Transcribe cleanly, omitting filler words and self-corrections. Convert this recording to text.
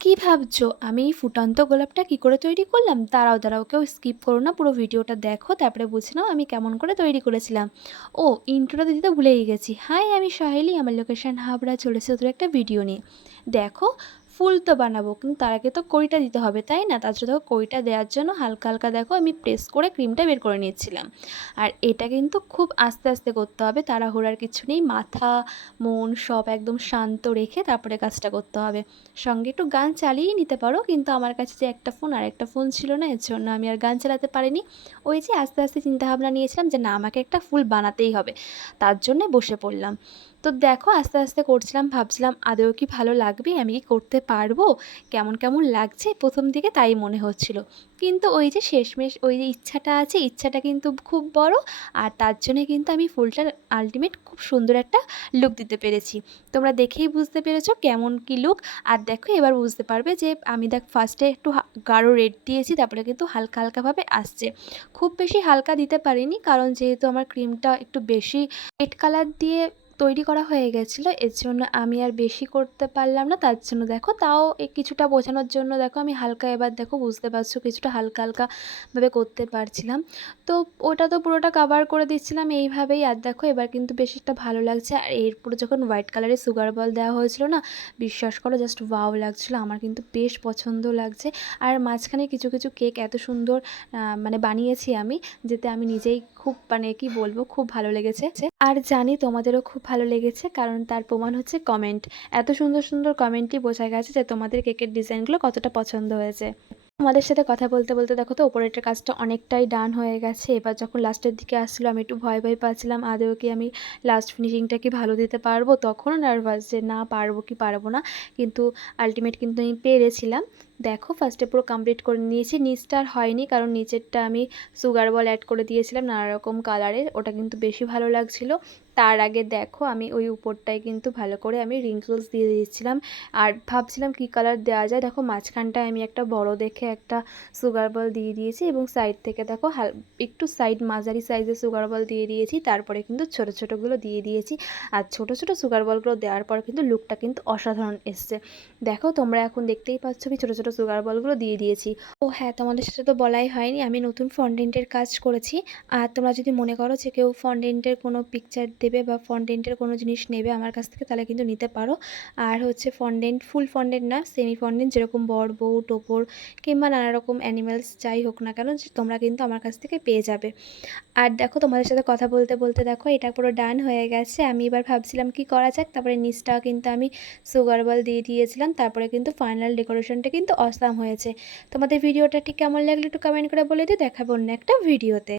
কি ভাবছো আমি এই ফুটন্ত গোলাপটা কি করে তৈরি করলাম? দাঁড়াও দাঁড়াও, কেউ স্কিপ করো না, পুরো ভিডিওটা দেখো, তারপরে বুঝে নাও আমি কেমন করে তৈরি করেছিলাম। ও, ইন্ট্রোটা দিতে ভুলেই গেছি। হাই, আমি সাহেলি, আমার লোকেশন হাবড়া, চলেছে তোর একটা ভিডিও নিয়ে। দেখো, ফুল তো বানাবো, কিন্তু তার আগে তো কড়িটা দিতে হবে, তাই না? তার জন্য দেখো, কড়িটা দেওয়ার জন্য হালকা হালকা দেখো আমি প্রেস করে ক্রিমটা বের করে নিচ্ছিলাম। আর এটা কিন্তু খুব আস্তে আস্তে করতে হবে, তাড়াহুড়ার কিছু নেই। মাথা মন সব একদম শান্ত রেখে তারপরে কাজটা করতে হবে। সঙ্গে একটু গান চালিয়ে নিতে পারো, কিন্তু আমার কাছে যে একটা ফোন আর একটা ফোন ছিল না, এর জন্য আমি আর গান চালাতে পারিনি। ওই যে আস্তে আস্তে চিন্তাভাবনা নিয়েছিলাম যে না, আমাকে একটা ফুল বানাতেই হবে, তার জন্যে বসে পড়লাম। তো দেখো, আস্তে আস্তে করছিলাম, ভাবছিলাম আদৌ কি ভালো লাগবে, আমি কি করতে পারবো, কেমন কেমন লাগছে প্রথম দিকে তাই মনে হচ্ছিল। কিন্তু ওই যে শেষমেশ ওই যে ইচ্ছাটা আছে, ইচ্ছাটা কিন্তু খুব বড়। আর তার জন্যে কিন্তু আমি ফুলটার আলটিমেট খুব সুন্দর একটা লুক দিতে পেরেছি। তোমরা দেখেই বুঝতে পেরেছো কেমন কী লুক। আর দেখো, এবার বুঝতে পারবে যে আমি ফার্স্টে একটু গাঢ় রেড দিয়েছি, তারপরে কিন্তু হালকা হালকাভাবে আসছে। খুব বেশি হালকা দিতে পারিনি, কারণ যেহেতু আমার ক্রিমটা একটু বেশি রেড কালার দিয়ে তৈরি করা হয়ে গেছিলো, এর জন্য আমি আর বেশি করতে পারলাম না। তার জন্য দেখো, তাও কিছুটা বোঝানোর জন্য দেখো আমি হালকা, এবার দেখো বুঝতে পারছো, কিছুটা হালকা হালকাভাবে করতে পারছিলাম। তো ওটা তো পুরোটা কাভার করে দিচ্ছিলাম এইভাবেই। আর দেখো, এবার কিন্তু বেশ একটা ভালো লাগছে। আর এরপরে যখন হোয়াইট কালারের সুগার বল দেওয়া হয়েছিল না, বিশ্বাস করো জাস্ট ওয়াও লাগছিলো, আমার কিন্তু বেশ পছন্দ লাগছে। আর মাঝখানে কিছু কিছু কেক এত সুন্দর মানে বানিয়েছি আমি, যেতে আমি নিজেই খুব মানে কি বলবো, খুব ভালো লেগেছে। আর জানি তোমাদেরও খুব ভালো লেগেছে, কারণ তার প্রমাণ হচ্ছে কমেন্ট। এত সুন্দর সুন্দর কমেন্টই বোঝা গেছে যে তোমাদের কেকের ডিজাইনগুলো কতটা পছন্দ হয়েছে। তোমাদের সাথে কথা বলতে বলতে দেখো তো, ওপরের কাজটা অনেকটাই ডান হয়ে গেছে। এবার যখন লাস্টের দিকে আসছিলো, আমি একটু ভয় ভয় পাচ্ছিলাম আদৌ কি আমি লাস্ট ফিনিশিংটা কি ভালো দিতে পারবো। তখনও নার্ভাস যে না, পারবো কি পারবো না, কিন্তু আলটিমেট কিন্তু আমি পেরেছিলাম। দেখো, ফার্স্টে পুরো কমপ্লিট করে নিয়েছি। নিচটা আর হয়নি, কারণ নিচেরটা আমি সুগার বল অ্যাড করে দিয়েছিলাম নানা রকম কালারের, ওটা কিন্তু বেশি ভালো লাগছিলো। তার আগে দেখো, আমি ওই উপরটায় কিন্তু ভালো করে আমি রিঙ্কলস দিয়ে দিয়েছিলাম। আর ভাবছিলাম কী কালার দেওয়া যায়। দেখো, মাঝখানটায় আমি একটা বড় দেখে একটা সুগার বল দিয়ে দিয়েছি, এবং সাইড থেকে দেখো একটু সাইড মাঝারি সাইজের সুগার বল দিয়ে দিয়েছি। তারপরে কিন্তু ছোটো ছোটোগুলো দিয়ে দিয়েছি। আর ছোটো ছোটো সুগার বলগুলো দেওয়ার পর কিন্তু লুকটা কিন্তু অসাধারণ এসছে। দেখো, তোমরা এখন দেখতেই পাচ্ছ আমি ছোটো ছোটো সুগার বলগুলো দিয়ে দিয়েছি। ও হ্যাঁ, তোমাদের সাথে তো বলাই হয়নি, আমি নতুন ফন্ডেন্টের কাজ করেছি। আর তোমরা যদি মনে করো যে কেউ ফন্ডেন্টের কোনো পিকচার দেবে বা ফন্ডেন্টের কোনো জিনিস নেবে আমার কাছ থেকে, তাহলে কিন্তু নিতে পারো। আর হচ্ছে ফন্ডেন্ট, ফুল ফন্ডেন্ট না, সেমি ফন্ডেন্ট, যেরকম বর বউ টোপর কিংবা নানা রকম অ্যানিমেলস যাই হোক না কেন, তোমরা কিন্তু আমার কাছ থেকে পেয়ে যাবে। আর দেখো, তোমাদের সাথে কথা বলতে বলতে দেখো এটা পুরো ডান হয়ে গেছে। আমি এবার ভাবছিলাম কি করা যাক, তারপরে নিচটাও কিন্তু আমি সুগার বল দিয়ে দিয়েছিলাম। তারপরে কিন্তু ফাইনাল ডেকোরেশনটা কিন্তু অসাম হয়েছে। তোমাদের ভিডিওটা ঠিক কেমন লাগলো একটু কমেন্ট করে বলে দিও। দেখাবো অন্য একটা ভিডিওতে।